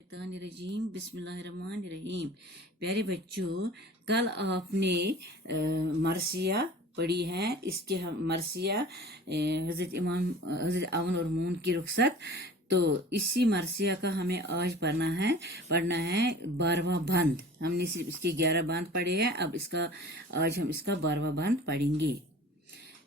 रजीम बिस्मिल्लाहिर्रहमानिर्रहीम। प्यारे बच्चों, कल आपने मरसिया पढ़ी है। इसके हम मरसिया हज़रत अवन और मून की रुखसत, तो इसी मरसिया का हमें आज पढ़ना है 12वां बंद। हमने सिर्फ इसके 11 बंद पढ़े हैं, अब आज हम इसका 12वां बंद पढ़ेंगे।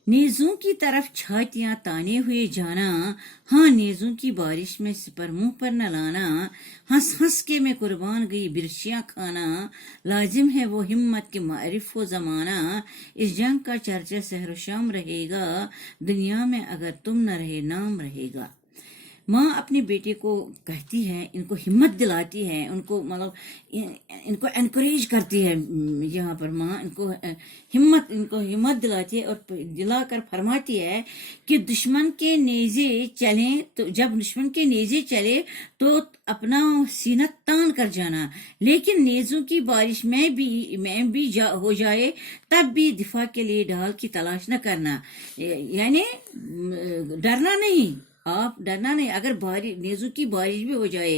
नेज़ों की तरफ छातियां ताने हुए जाना, हाँ नेज़ों की बारिश में सिपर मुंह पर न लाना, हंस हंस के मैं कुर्बान गई बिरशियां खाना, लाजिम है वो हिम्मत के मारिफ हो जमाना, इस जंग का चर्चा सहर शाम रहेगा, दुनिया में अगर तुम न रहे नाम रहेगा। माँ अपने बेटे को कहती है, इनको हिम्मत दिलाती है, उनको मतलब इनको एनकरेज करती है। यहाँ पर माँ इनको हिम्मत दिलाती है और दिलाकर फरमाती है कि दुश्मन के नेज़े चले तो जब दुश्मन के नेज़े चले तो अपना सीना तान कर जाना, लेकिन नेज़ों की बारिश में भी हो जाए तब भी दिफा के लिए ढाल की तलाश न करना। यानी डरना नहीं, आप डरना नहीं। अगर नेज़ों की बारिश भी हो जाए,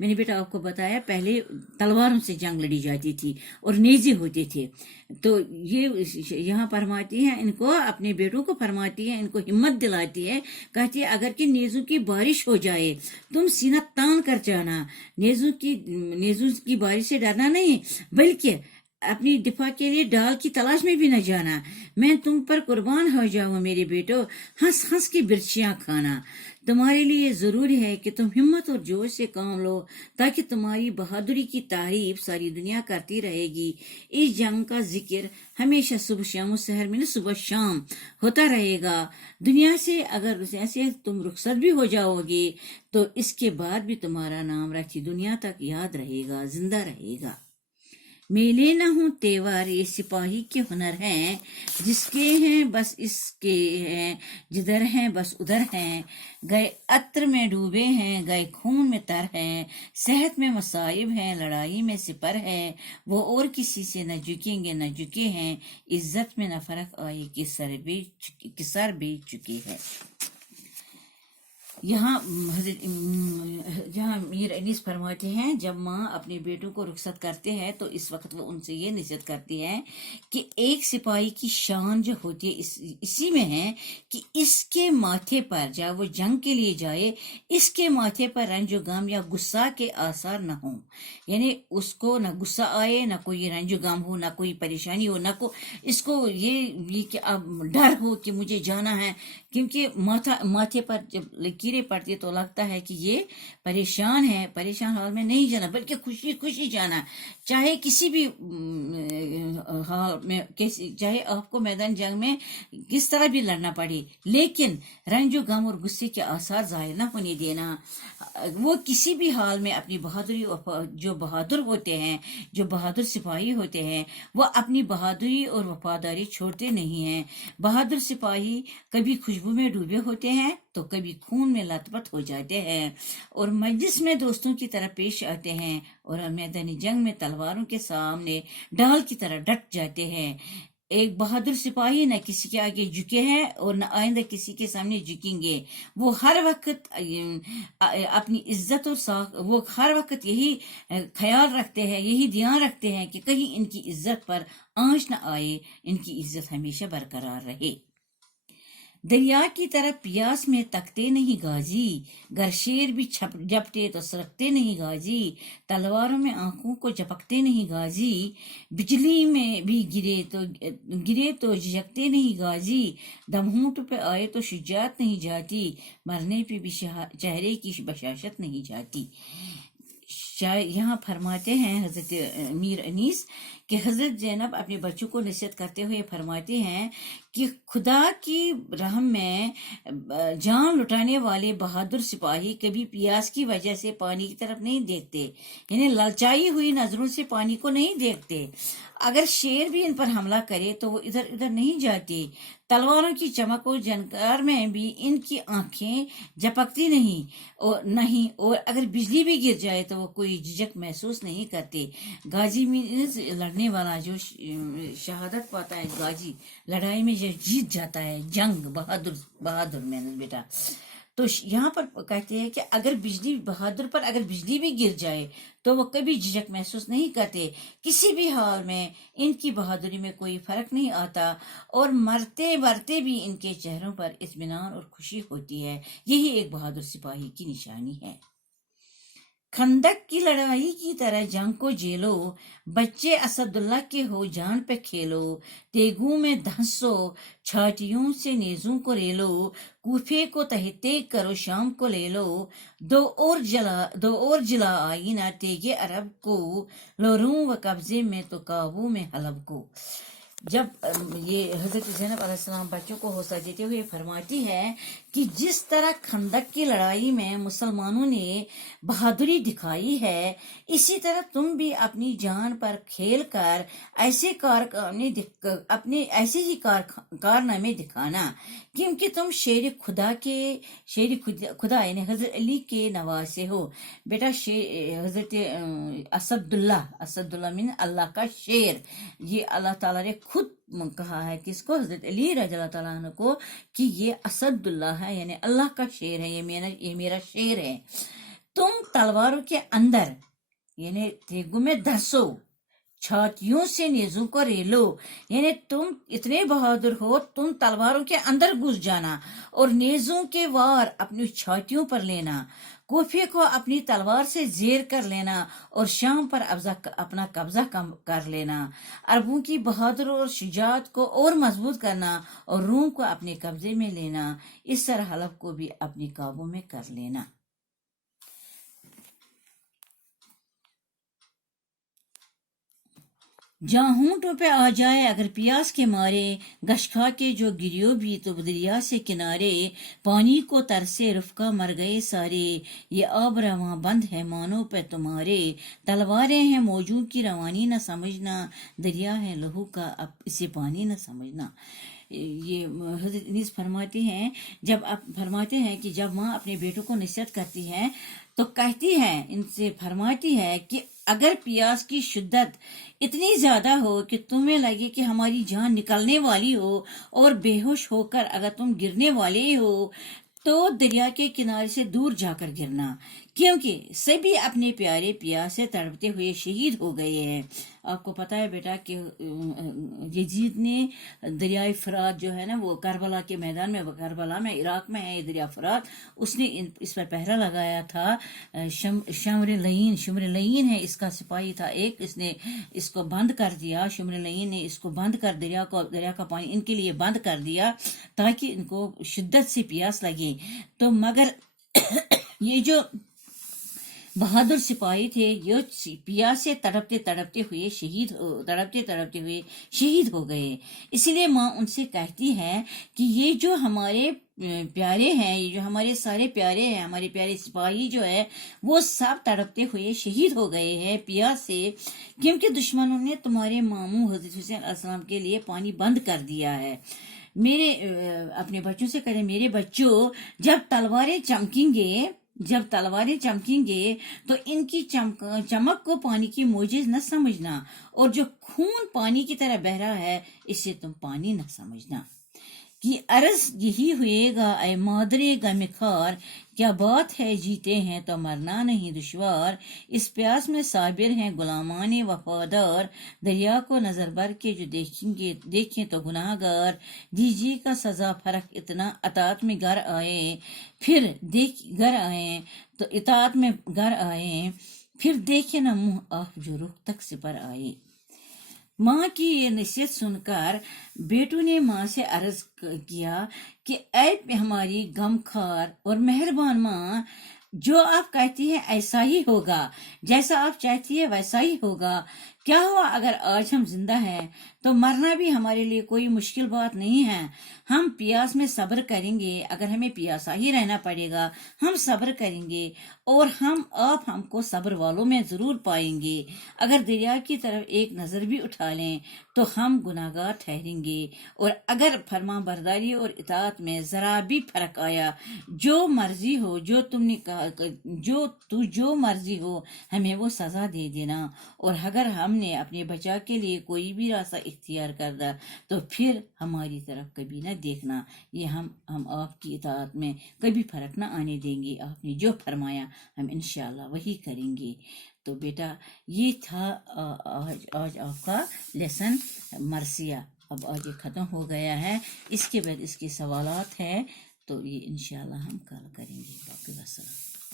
मैंने बेटा आपको बताया पहले तलवारों से जंग लड़ी जाती थी और नेज़े होते थे, तो ये यहाँ फरमाती है, इनको अपने बेटों को फरमाती है, इनको हिम्मत दिलाती है, कहती है अगर कि नेज़ों की बारिश हो जाए तुम सीना तान कर जाना। नेज़ों की बारिश से डरना नहीं, बल्कि अपनी दिफा के लिए डाल की तलाश में भी न जाना। मैं तुम पर कुर्बान हो जाऊंगा मेरे बेटो, हंस हंस के बिरछियां खाना। तुम्हारे लिए जरूरी है कि तुम हिम्मत और जोश से काम लो, ताकि तुम्हारी बहादुरी की तारीफ सारी दुनिया करती रहेगी। इस जंग का जिक्र हमेशा सुबह शाम शहर में सुबह शाम होता रहेगा। दुनिया से अगर ऐसे तुम रुखसत भी हो जाओगे तो इसके बाद भी तुम्हारा नाम रखी दुनिया तक याद रहेगा, जिंदा रहेगा। मेले न हूं तेवर ये सिपाही के हुनर हैं, जिसके हैं बस इसके हैं, जिधर हैं बस उधर हैं। गए अत्र में डूबे हैं, गए खून में तर हैं, सेहत में मसाइब हैं, लड़ाई में सिपर है। वो और किसी से न झुकेंगे न झुके हैं, इज्जत में न फर्क आए कि सर बेच चुके हैं। यहाँ मीर अनीस फरमाते हैं, जब माँ अपने बेटों को रुखसत करते हैं तो इस वक्त वो उनसे ये नसीहत करती है कि एक सिपाही की शान जो होती है इसी में है कि इसके माथे पर जब वो जंग के लिए जाए, इसके माथे पर रंजो गम या गुस्सा के आसार न हो। यानी उसको न गुस्सा आए, न कोई रंजो गम हो, न कोई परेशानी हो, न को इसको ये कि अब डर हो कि मुझे जाना है, क्योंकि माथे पर जब लकीरें पड़ती है तो लगता है कि ये परेशान है। परेशान हाल में नहीं जाना, बल्कि खुशी खुशी जाना, चाहे किसी भी हाल में, चाहे आपको मैदान जंग में किस तरह भी लड़ना पड़े, लेकिन रंजो गम और गुस्से के आसार जाहिर न होने देना। वो किसी भी हाल में अपनी बहादुरी, जो बहादुर होते हैं, जो बहादुर सिपाही होते हैं, वो अपनी बहादुरी और वफादारी छोड़ते नहीं हैं। बहादुर सिपाही कभी खुशबू में डूबे होते हैं तो कभी खून में लथपथ हो जाते हैं, और मजलिस में दोस्तों की तरह पेश आते हैं, और मैदानी जंग में तलवारों के सामने ढाल की तरह डट जाते हैं। एक बहादुर सिपाही न किसी के आगे झुके हैं और न आइंदा किसी के सामने झुकेंगे। वो हर वक्त अपनी इज्जत और वो हर वक्त यही ख्याल रखते हैं, यही ध्यान रखते हैं कि कहीं इनकी इज्जत पर आंच न आए, इनकी इज्जत हमेशा बरकरार रहे। दरिया की तरफ प्यास में तकते नहीं गाजी, गर शेर भी झपटे तो सरकते नहीं गाजी, तलवारों में आंखों को झपकते नहीं गाजी, बिजली में भी गिरे तो झिझकते नहीं गाजी, दमहोंठ पे आए तो शुजात नहीं जाती, मरने पे भी चेहरे की बशाशत नहीं जाती। यहाँ फरमाते हैं हजरत मीर अनीस कि हजरत ज़ैनब अपने बच्चों को नसीहत करते हुए फरमाते हैं कि खुदा की रहम में जान लुटाने वाले बहादुर सिपाही कभी प्यास की वजह से पानी की तरफ नहीं देखते, यानी ललचाई हुई नजरों से पानी को नहीं देखते। अगर शेर भी इन पर हमला करे तो वो इधर उधर नहीं जाते। तलवारों की चमक और झनकार में भी इनकी आंखें झपकती नहीं, और अगर बिजली भी गिर जाए तो वो कोई झिझक महसूस नहीं करते। गाजी मीन्स लड़ने वाला, जो शहादत पाता है, गाजी लड़ाई में जो जीत जाता है, जंग बहादुर मीन्स बेटा। تو यहाँ पर कहते हैं कि अगर बिजली बहादुर पर अगर बिजली भी गिर जाए तो वो कभी झिझक महसूस नहीं करते, किसी भी हाल में इनकी बहादुरी में कोई फर्क नहीं आता, और मरते मरते भी इनके चेहरों पर इत्मीनान और खुशी होती है। यही एक बहादुर सिपाही की निशानी है। खंदक की लड़ाई की तरह जंग को झेलो, बच्चे असदुल्ला के हो जान पे खेलो, तेगू में धंसो, छाटियों से नेजों को रेलो, कूफे को तहते करो शाम को ले लो, दो और जिला आई ना तेगे अरब को, लोरूं व कब्जे में तो काबू में हलब को। जब ये हजरत ज़ैनब अलैहिस्सलाम बच्चों को हौसला देते हुए फरमाती है कि जिस तरह खंदक की लड़ाई में मुसलमानों ने बहादुरी दिखाई है, इसी तरह तुम भी अपनी जान पर खेल कर ऐसे ऐसे ही कारनामे दिखाना, क्योंकि तुम शेर खुदा यानी हजरत अली के नवासे हो। बेटा हजरत असदुल्ला मीन अल्लाह का शेर, ये अल्लाह ताला ने खुद कहा है किसको, हजरत अली रज़ियल्लाहु ताला अन्हु को, कि ये असदुल्ला है यानी अल्लाह का शेर है, ये मेरा शेर है। तुम तलवारों के अंदर यानी तेगु में धसो, छातियों से नेजों को रेलो, यानी तुम इतने बहादुर हो, तुम तलवारों के अंदर घुस जाना और नेजों के वार अपनी छातियों पर लेना, कोफे को अपनी तलवार से जेर कर लेना और शाम पर अपना कब्जा कर लेना, अरबों की बहादुर और शुजात को और मजबूत करना और रूम को अपने कब्जे में लेना, इस तरह हलब को भी अपनी काबू में कर लेना। जहाँ होंठों पे आ जाए अगर प्यास के मारे, गशखा के जो गिरियो भी तो दरिया से किनारे, पानी को तरसे रुफका मर गए सारे, ये आब रवां बंद है मानो पे तुम्हारे, तलवारें हैं मौजू की रवानी न समझना, दरिया है लहू का अब इसे पानी न समझना। ये हज़रत अनीस फरमाते हैं कि जब माँ अपने बेटों को नसीहत करती है तो कहती है, इनसे फरमाती है कि अगर प्यास की शिद्दत इतनी ज्यादा हो कि तुम्हें लगे कि हमारी जान निकलने वाली हो और बेहोश होकर अगर तुम गिरने वाले हो, तो दरिया के किनारे से दूर जाकर गिरना, क्योंकि सभी अपने प्यारे प्यास से तड़पते हुए शहीद हो गए हैं। आपको पता है बेटा कि यजीद ने दरियाए फरात जो है ना, वो करबला के मैदान में, करबला में इराक में है ये दरिया फरात, उसने इस पर पहरा लगाया था। शम्र लईन है इसका सिपाही था एक, इसने इसको बंद कर दिया, शम्र लईन ने इसको बंद कर, दरिया का पानी इनके लिए बंद कर दिया ताकि इनको शिद्दत से प्यास लगे। तो मगर ये जो बहादुर सिपाही थे, ये प्यास से तड़पते तड़पते हुए शहीद हो गए। इसलिए माँ उनसे कहती है कि ये जो हमारे प्यारे हैं, ये जो हमारे सारे प्यारे हैं, हमारे प्यारे सिपाही जो है वो सब तड़पते हुए शहीद हो गए हैं प्यास से, क्योंकि दुश्मनों ने तुम्हारे मामू हजरत हुसैन अलैहिस्सलाम के लिए पानी बंद कर दिया है। मेरे अपने बच्चों से करें, मेरे बच्चों, जब तलवारें चमकेंगे तो इनकी चमक को पानी की मोजिज न समझना, और जो खून पानी की तरह बह रहा है इसे तुम पानी न समझना। कि अर्ज यही हुएगा ऐ मादरे गमखार, क्या बात है जीते हैं तो मरना नहीं दुश्वार, इस प्यास में साबिर हैं गुलामाने वफादार, दरिया को नजर भर के जो देखें तो गुनाहगार, दीजिए का सजा फर्क इतना अतात में घर आए, फिर तो इतात में घर आए, फिर देखे न मुंह आफ जो रुख तक सिपर आए। माँ की ये नसीहत सुनकर बेटू ने माँ से अर्ज किया कि ऐ हमारी गमखार और मेहरबान माँ, जो आप कहती है ऐसा ही होगा, जैसा आप चाहती है वैसा ही होगा। क्या हुआ अगर आज हम जिंदा हैं तो मरना भी हमारे लिए कोई मुश्किल बात नहीं है। हम प्यास में सब्र करेंगे, अगर हमें प्यासा ही रहना पड़ेगा हम सब्र करेंगे, और आप हमको सब्र वालों में जरूर पाएंगे। अगर दरिया की तरफ एक नजर भी उठा लें तो हम गुनाहगार ठहरेंगे, और अगर फरमा बरदारी और इताअत में जरा भी फर्क आया, जो मर्जी हो, जो तुमने कहा, जो मर्जी हो, हमें वो सजा दे देना, और अगर हम نے اپنے بچا کے لیے کوئی بھی راستہ اختیار کردہ تو پھر ہماری طرف کبھی نہ دیکھنا. یہ ہم آپ کی اطاعت میں کبھی فرق نہ آنے دیں گے. آپ نے جو فرمایا ہم انشاءاللہ وہی کریں گے. تو بیٹا یہ تھا آج آپ کا لیسن مرثیہ. اب آج یہ ختم ہو گیا ہے. اس کے بعد اس کے سوالات ہیں تو یہ انشاءاللہ ہم کل کریں گے. باقی وسلام.